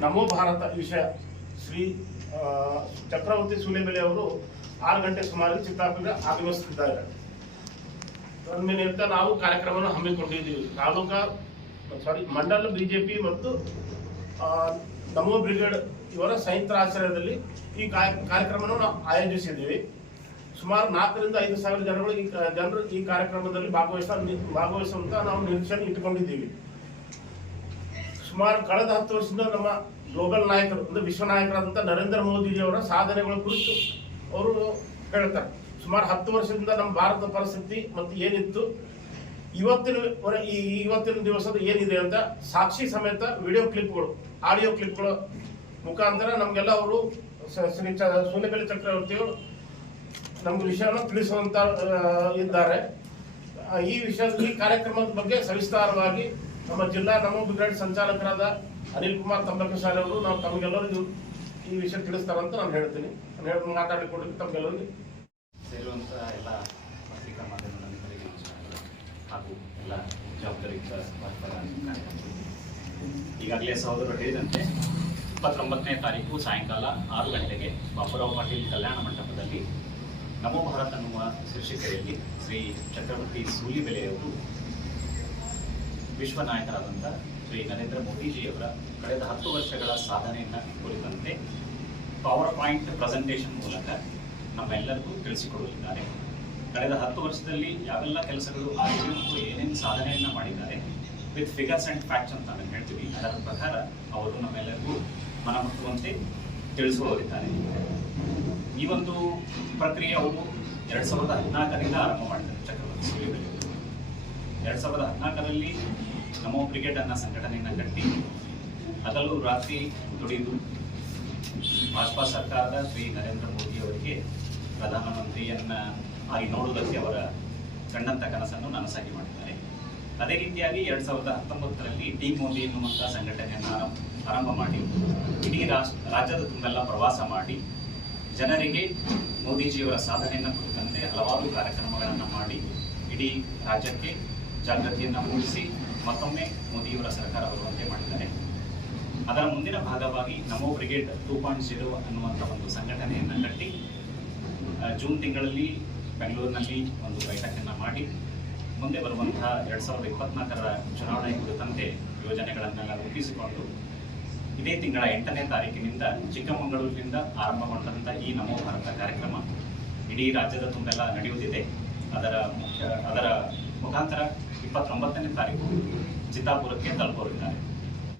ನಮೋ ಭಾರತ ವಿಷಯ, ಶ್ರೀ ಚಕ್ರವರ್ತಿ ಸೂಲೆಬೆಲೆ ಅವರು ಆರು ಗಂಟೆ ಸುಮಾರು ಚಿತ್ತಾಪುರ ಆಗಮಿಸುತ್ತಿದ್ದಾರೆ. ನಿಮಿತ್ತ ನಾವು ಕಾರ್ಯಕ್ರಮವನ್ನು ಹಮ್ಮಿಕೊಂಡಿದ್ದೀವಿ. ತಾಲೂಕಾ ಸಾರಿ ಮಂಡಲ ಬಿಜೆಪಿ ಮತ್ತು ನಮೋ ಬ್ರಿಗೇಡ್ ಇವರ ಸಂಯುಕ್ತ ಆಶ್ರಯದಲ್ಲಿ ಈ ಕಾರ್ಯ- ಕಾರ್ಯಕ್ರಮವನ್ನು ನಾವು ಆಯೋಜಿಸಿದ್ದೀವಿ. ಸುಮಾರು ನಾಲ್ಕರಿಂದ ಐದು ಸಾವಿರ ಜನಗಳು ಈ, ಜನರು ಈ ಕಾರ್ಯಕ್ರಮದಲ್ಲಿ ಭಾಗವಹಿಸ ಭಾಗವಹಿಸುವಂತ ನಾವು ನಿರೀಕ್ಷೆ ಇಟ್ಟುಕೊಂಡಿದ್ದೀವಿ. ಸುಮಾರು ಕಳೆದ ಹತ್ತು ವರ್ಷದಿಂದ ನಮ್ಮ ಗ್ಲೋಬಲ್ ನಾಯಕರು, ಅಂದ್ರೆ ವಿಶ್ವ ನಾಯಕರಾದಂಥ ನರೇಂದ್ರ ಮೋದಿಜಿಯವರ ಸಾಧನೆಗಳ ಕುರಿತು ಅವರು ಹೇಳ್ತಾರೆ. ಸುಮಾರು ಹತ್ತು ವರ್ಷದಿಂದ ನಮ್ಮ ಭಾರತದ ಪರಿಸ್ಥಿತಿ ಮತ್ತು ಏನಿತ್ತು, ಇವತ್ತಿನ ಈ ಇವತ್ತಿನ ದಿವಸದ ಏನಿದೆ ಅಂತ ಸಾಕ್ಷಿ ಸಮೇತ ವಿಡಿಯೋ ಕ್ಲಿಪ್ಗಳು ಆಡಿಯೋ ಕ್ಲಿಪ್ಗಳು ಮುಖಾಂತರ ನಮಗೆಲ್ಲ ಅವರು ಶ್ರೀ ಸೂಲೆಬೆಲೆ ಚಕ್ರವರ್ತಿಯವರು ನಮ್ಗೆ ವಿಷಯವನ್ನು ತಿಳಿಸುವಂತ ಇದ್ದಾರೆ. ಈ ವಿಷಯ ಈ ಕಾರ್ಯಕ್ರಮದ ಬಗ್ಗೆ ಸವಿಸ್ತಾರವಾಗಿ ನಮ್ಮ ಜಿಲ್ಲಾ ನಮ್ಮ ಬ್ರಿಗೇಡ್ ಸಂಚಾಲಕರಾದ ಅನಿಲ್ ಕುಮಾರ್ ತಂಬಕಶಾಲೆ ಅವರು, ನಾವು ತಮಗೆಲ್ಲರಿಗೂ ಈ ವಿಷಯ ತಿಳಿಸ್ತಾರಂತ ನಾನು ಹೇಳ್ತೀನಿ. ನಾನು ಹೇಳಿ ಮಾತಾಡಿಕೊಂಡು ತಮಗೆಲ್ಲರಿಗೂ. ಸೇರುವಂಥ ಎಲ್ಲ ಪತ್ರಿಕಾ ಮಾಧ್ಯಮಗಳಿಗೆ ಹಾಗೂ ಎಲ್ಲ ಜವಾಬ್ದಾರಿಯುತ ಈಗಾಗಲೇ ಸಹೋದರರು ಹೇಳಿದಂತೆ ಇಪ್ಪತ್ತೊಂಬತ್ತನೇ ತಾರೀಕು ಸಾಯಂಕಾಲ ಆರು ಗಂಟೆಗೆ ಬಾಬುರಾವ್ ಪಾಟೀಲ್ ಕಲ್ಯಾಣ ಮಂಟಪದಲ್ಲಿ ನಮೋ ಭಾರತ ಅನ್ನುವ ಶೀರ್ಷಿಕೆಯಲ್ಲಿ ಶ್ರೀ ಚಕ್ರವರ್ತಿ ಸೂಲಿಬೆಲೆಯವರು ವಿಶ್ವ ನಾಯಕರಾದಂಥ ಶ್ರೀ ನರೇಂದ್ರ ಮೋದಿಜಿಯವರ ಕಳೆದ ಹತ್ತು ವರ್ಷಗಳ ಸಾಧನೆಯನ್ನು ಕುರಿತಂತೆ ಪವರ್ ಪಾಯಿಂಟ್ ಪ್ರೆಸೆಂಟೇಷನ್ ಮೂಲಕ ನಮ್ಮೆಲ್ಲರಿಗೂ ತಿಳಿಸಿಕೊಡಲಿದ್ದಾರೆ ಕಳೆದ ಹತ್ತು ವರ್ಷದಲ್ಲಿ ಯಾವೆಲ್ಲ ಕೆಲಸಗಳು ಆಗಿವೆ ಮತ್ತು ಏನೇನು ಸಾಧನೆಯನ್ನ ಮಾಡಿದ್ದಾರೆ ವಿತ್ ಫಿಗರ್ಸ್ ಅಂಡ್ ಫ್ಯಾಕ್ಟ್ಸ್ ಅಂತ ನಾನು ಹೇಳ್ತೀವಿ ಅದರ ಪ್ರಕಾರ ಅವರು ನಮ್ಮೆಲ್ಲರಿಗೂ ಮನಮುಟ್ಟುವಂತೆ ತಿಳಿಸುವವರಿದ್ದಾರೆ ಈ ಒಂದು ಪ್ರಕ್ರಿಯೆ ಅವರು ಎರಡು ಸಾವಿರದ ಹದಿನಾಲ್ಕರಿಂದ ಆರಂಭ ಮಾಡಿದ್ದಾರೆ. ಚಕ್ರವರ್ತಿ ಎರಡ್ ಸಾವಿರದ ಹದಿನಾಲ್ಕರಲ್ಲಿ ನಮೋ ಬ್ರಿಗೇಡ್ ಅನ್ನೋ ಸಂಘಟನೆಯನ್ನು ಕಟ್ಟಿ ಅದರಲ್ಲೂ ರಾತ್ರಿ ದುಡಿದು ಭಾಜಪಾ ಸರ್ಕಾರದ ಶ್ರೀ ನರೇಂದ್ರ ಮೋದಿ ಅವರಿಗೆ ಪ್ರಧಾನಮಂತ್ರಿಯನ್ನು ಆಗಿ ನೋಡುವುದಕ್ಕೆ ಅವರ ಕಣ್ಣಂತ ಕನಸನ್ನು ನನಸಾಗಿ ಮಾಡಿದ್ದಾರೆ. ಅದೇ ರೀತಿಯಾಗಿ ಎರಡ್ ಸಾವಿರದ ಹತ್ತೊಂಬತ್ತರಲ್ಲಿ ಟಿ ಮೋದಿ ಎನ್ನುವಂತಹ ಸಂಘಟನೆಯನ್ನು ಆರಂಭ ಆರಂಭ ಮಾಡಿ, ಇಡೀ ರಾಷ್ಟ್ರ ರಾಜ್ಯದ ತುಂಬೆಲ್ಲ ಪ್ರವಾಸ ಮಾಡಿ, ಜನರಿಗೆ ಮೋದಿಜಿಯವರ ಸಾಧನೆಯನ್ನು ಕುರಿತಂತೆ ಹಲವಾರು ಕಾರ್ಯಕ್ರಮಗಳನ್ನು ಮಾಡಿ, ಇಡೀ ರಾಜ್ಯಕ್ಕೆ ಜಾಗೃತಿಯನ್ನು ಮೂಡಿಸಿ ಮತ್ತೊಮ್ಮೆ ಮೋದಿಯವರ ಸರ್ಕಾರ ಬರುವಂತೆ ಮಾಡಿದ್ದಾರೆ. ಅದರ ಮುಂದಿನ ಭಾಗವಾಗಿ ನಮೋ ಬ್ರಿಗೇಡ್ ಟೂ ಪಾಯಿಂಟ್ ಜೀರೋ ಅನ್ನುವಂಥ ಒಂದು ಸಂಘಟನೆಯನ್ನು ಕಟ್ಟಿ ಜೂನ್ ತಿಂಗಳಲ್ಲಿ ಬೆಂಗಳೂರಿನಲ್ಲಿ ಒಂದು ಬೈಠಕನ್ನು ಮಾಡಿ, ಮುಂದೆ ಬರುವಂತಹ ಎರಡು ಸಾವಿರದ ಇಪ್ಪತ್ನಾಲ್ಕರ ಚುನಾವಣೆ ಕುರಿತಂತೆ ಯೋಜನೆಗಳನ್ನೆಲ್ಲ ರೂಪಿಸಿಕೊಂಡು, ಇದೇ ತಿಂಗಳ ಎಂಟನೇ ತಾರೀಕಿನಿಂದ ಚಿಕ್ಕಮಗಳೂರಿನಿಂದ ಆರಂಭಗೊಂಡಂತ ಈ ನಮೋ ಭಾರತ ಕಾರ್ಯಕ್ರಮ ಇಡೀ ರಾಜ್ಯದ ತುಂಬೆಲ್ಲ ನಡೆಯುತ್ತಿದೆ. ಅದರ ಮುಖ್ಯ ಅದರ ಮುಖಾಂತರ ಇಪ್ಪತ್ತೊಂಬತ್ತನೇ ತಾರೀಕು ಚಿತ್ತಾಪುರಕ್ಕೆ ತಲುಪಲಿದ್ದಾರೆ